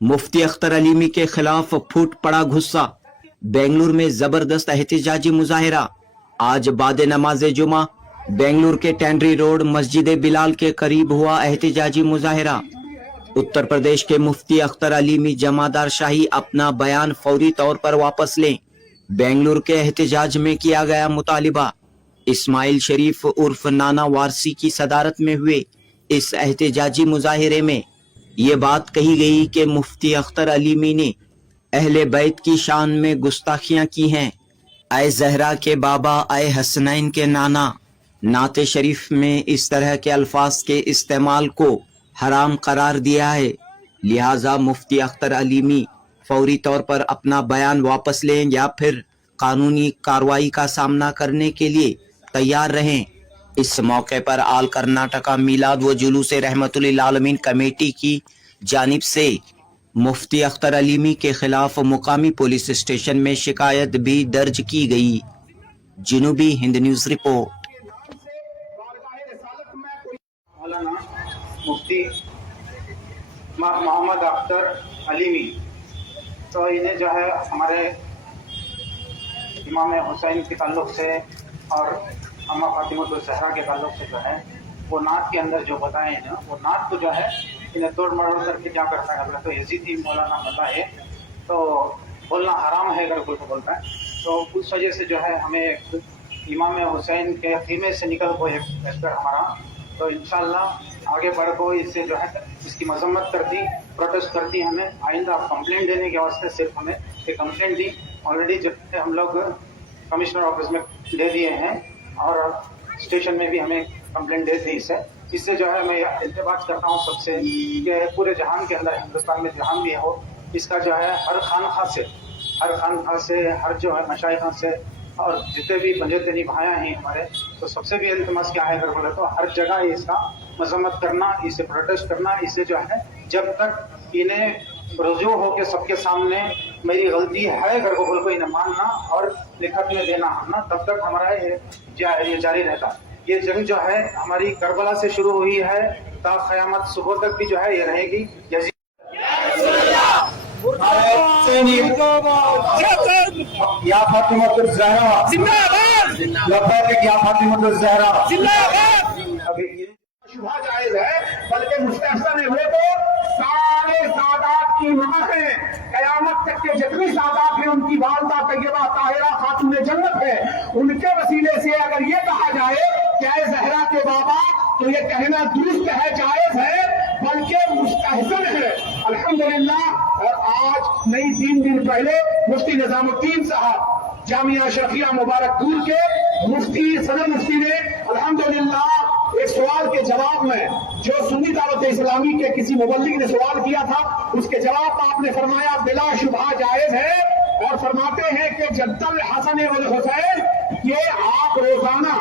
मुफ्ती Akhtar Alimi के खिलाफ फूट पड़ा गुस्सा। बेंगलुरु में जबरदस्त एहतजाजी मुजाहिरा। आज बाद नमाज जुमा बेंगलुरु के टैंड्री रोड मस्जिद बिलाल के करीब हुआ एहतजाजी मुजाहिरा। उत्तर प्रदेश के मुफ्ती अख्तर अलीमी जमादार शाही अपना बयान फौरी तौर पर वापस लें। बेंगलुरु के एहतजाज में किया गया मुतालिबा। इस्माइल शरीफ उर्फ नाना वारसी की सदारत में हुए इस एहतजाजी मुजाहिरे में ये बात कही गई कि मुफ्ती अख्तर अलीमी ने अहले बैत की शान में गुस्ताखियां की हैं। आए जहरा के बाबा, आए हसनैन के नाना। नाते शरीफ में इस तरह के अल्फाज के इस्तेमाल को हराम करार दिया है। लिहाजा मुफ्ती अख्तर अलीमी फौरी तौर पर अपना बयान वापस लें या फिर कानूनी कार्रवाई का सामना करने के लिए तैयार रहें। इस मौके पर आल कर्नाटका मिलाद व जुलूस रहमतुल आलमीन कमेटी की जानिब से मुफ्ती अख्तर अलीमी के खिलाफ मुकामी पुलिस स्टेशन में शिकायत भी दर्ज की गई। जनूबी हिंद न्यूज रिपोर्ट। मौलाना मुफ्ती मोहम्मद अख्तर अलीमी, तो इन्हें जो है हमारे इमाम हुसैन के ताल्लुक से और अम्मा फातिमा ज़हरा के ताल्लुक से जो है वो नात के अंदर जो बताए हैं ना, वो नात को जो है इन्हें तोड़ मरोड़ करके क्या करता है, अगर तो यजीदी मौलाना बता है तो बोलना हराम है अगर कोई को बोलता है, तो उस वजह से जो है हमें इमाम हुसैन के खीमे से निकल को एक बेहतर हमारा, तो इंशाल्लाह आगे बढ़ को इससे जो है इसकी मजम्मत करती, प्रोटेस्ट करती। हमें आइंदा कंप्लेंट देने के वास्ते सिर्फ हमें एक कंप्लेंट दी ऑलरेडी जो है हम लोग कमिश्नर ऑफिस में दे दिए हैं और स्टेशन में भी हमें कंप्लेंट दे दी। इससे जो है मैं इल्तिमास करता हूँ सबसे कि पूरे जहान के अंदर, हिंदुस्तान में जहां भी हो, इसका जो है हर खानखा से हर जो है मशाइखा से और जितने भी पंजतनी भाया हैं हमारे, तो सबसे भी इल्तिमास क्या है अगर बोले तो हर जगह इसका मजम्मत करना, इसे प्रोटेस्ट करना, इसे जो है जब तक इन्हें रुजू हो के सबके सामने मेरी गलती है अगर बोल को इन्हें मानना और लिखत में देना ना, तब तक हमारा ये जारी रहता। ये जंग जो है हमारी करबला से शुरू हुई है, ता क़यामत सुबह तक भी जो है ये रहेगी। या फातिमा ज़हरा जिंदाबाद, लब्बैक या फातिमा ज़हरा जिंदाबाद। अभी शुभा जायज है, बल्कि मुस्तहसन हुए तो सारे सादात की नमक है, कयामत तक के जितनी सादात है उनकी वालदा तैयबा ताहिरा खातून जन्नत है, उनके वसीले से अगर ये कहा जाए क्या है जहरा के बाबा, तो ये कहना दुरुस्त है, जायज है, बल्कि मुस्तहसन है। अल्हम्दुलिल्लाह। और आज नहीं 3 दिन पहले मुफ्ती निजामुद्दीन साहब जामिया शफिया मुबारकपुर के मुफ्ती सदर मुफ्ती ने अल्हम्दुलिल्लाह एक सवाल के जवाब में जो सुन्नी दावत इस्लामी के किसी मुबल्लिग ने सवाल किया था, उसके जवाब में आपने फरमाया बिला शुबहा जायज है, और फरमाते हैं कि जद्दल हसन वल हुसैन, ये आप रोजाना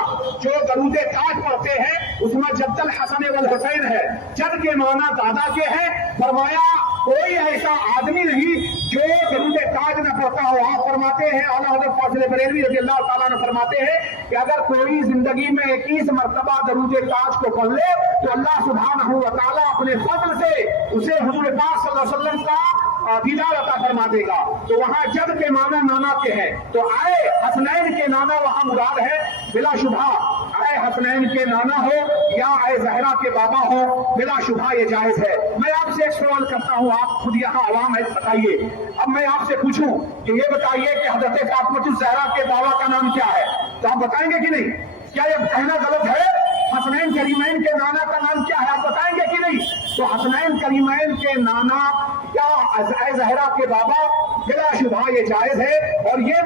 जो दरूद ताज पढ़ते हैं उसमें जद्दल हसन वल हुसैन है, जद के माना दादा के हैं। फरमाया कोई ऐसा आदमी नहीं जो दरूद ताज न पढ़ता हो। आप फरमाते हैं, आला हज़रत फाज़िल बरेलवी रज़ियल्लाहु ताला अन्हु फरमाते हैं कि अगर कोई जिंदगी में 21 मरतबा दरूद ताज को पढ़ ले तो अल्लाह सुब्हानहू व तआला अपने फज़ल से उसे हुज़ूर पाक सल्लल्लाहु अलैहि वसल्लम का दीदार अता फरमा देगा। तो वहाँ जद के माना नाना के हैं, तो आए हसनैन के नाना वहाँ मुराद है बिला शुबहा। आए हसनैन के नाना हो या आए ज़हरा के बाबा हो, बिला शुबहा ये जायज है। मैं आपसे एक सवाल करता हूँ, आप खुद यहाँ आवाम है, बताइए। अब मैं आपसे पूछूं कि ये बताइए कि हज़रत फातिमा ज़हरा के बाबा का नाम क्या है, तो आप बताएंगे कि नहीं? क्या ये कहना गलत है? हसनैन करीमैन के नाना का नाम क्या है, आप बताएंगे कि नहीं? तो हसनैन करीमैन के नाना या ज़हरा के बाबा बिला शुबहा ये जायज है। और ये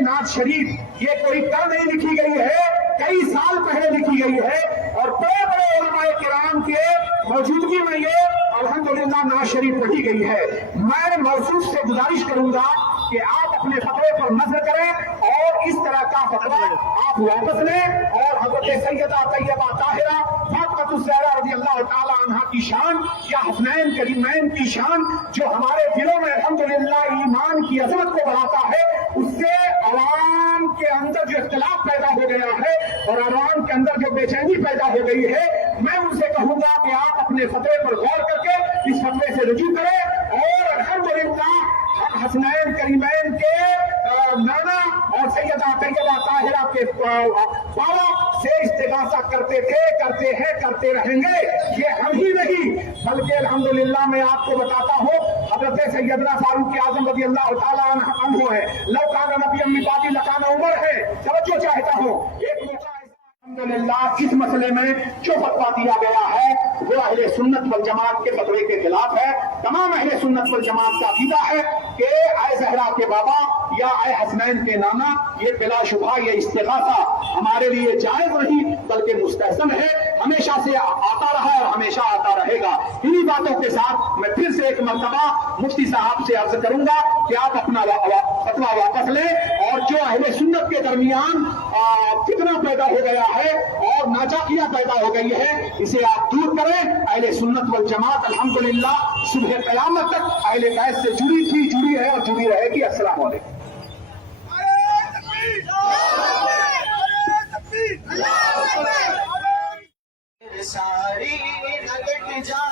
नात शरीफ ये कोई कल नहीं लिखी गई है, कई साल पहले लिखी गई है, और बड़े बड़े उलमाए किराम के मौजूदगी में ये अल्हम्दुलिल्लाह नात शरीफ पढ़ी गई है। मैं मौसूफ से गुजारिश करूंगा کہ آپ اپنے فتوے پر نظر کریں اور اس طرح کا فتوا آپ واپس لیں اور حضرت سیدہ طیبہ طاہرہ فاطمہ الزہرا رضی اللہ تعالی عنہا کی شان یا حسنین کریمین کی شان جو ہمارے دلوں میں الحمدللہ ایمان کی عظمت کو بڑھاتا ہے، اس سے عوام کے اندر جو اختلاف پیدا ہو گیا ہے اور عوام کے اندر جو بے چینی پیدا ہو گئی ہے، میں ان سے کہوں گا کہ آپ اپنے فتوے پر غور کر کے اس فتوے سے رجوع کریں اور الحمدللہ حسنین کریمین کے نانا اور سیدہ طیبہ طاہرہ کے بابا سے استغاثہ کرتے تھے، کرتے ہیں، کرتے رہیں گے۔ یہ ہم ہی نہیں بلکہ الحمدللہ میں آپ کو بتاتا ہوں حضرت سیدنا فاروق اعظم رضی اللہ تعالیٰ عنہ ہے، لو کان نبی من بعدی لکان عمر ہے۔ توجہ چاہتا ہوں، ایک موقع الحمدللہ اس مسئلے میں جو فتویٰ دیا گیا ہے وہ اہل سنت والجماعت کے فتوے کے خلاف ہے۔ تمام اہل سنت والجماعت کا عقیدہ ہے کہ اے زہرا کے بابا یا اے حسنین کے نانا، یہ بلا شبہ یہ استغاثہ ہمارے لیے جائز نہیں بلکہ مستحسن ہے، ہمیشہ سے آتا رہا اور ہمیشہ آتا رہے گا۔ انہی باتوں کے ساتھ میں پھر سے ایک مرتبہ مفتی صاحب سے عرض کروں گا کہ آپ اپنا فتویٰ واپس لیں اور جو اہل سنت کے درمیان فتنہ پیدا ہو گیا ہے اور ناچاکیاں پیدا ہو گئی ہے، اسے آپ دور کریں۔ اہل سنت والجماعت الحمدللہ صبح قیامت تک اہل بیت سے جڑی تھی، جڑی ہے اور جڑی رہے گی۔ السلام علیکم۔ ساری نگٹ جا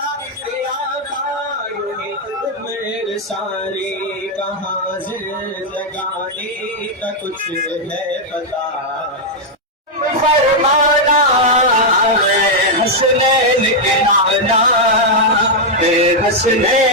میرے ساری کہاں زندگانی کا کچھ ہے پتا فرمانا حسنین کے نانا حسنین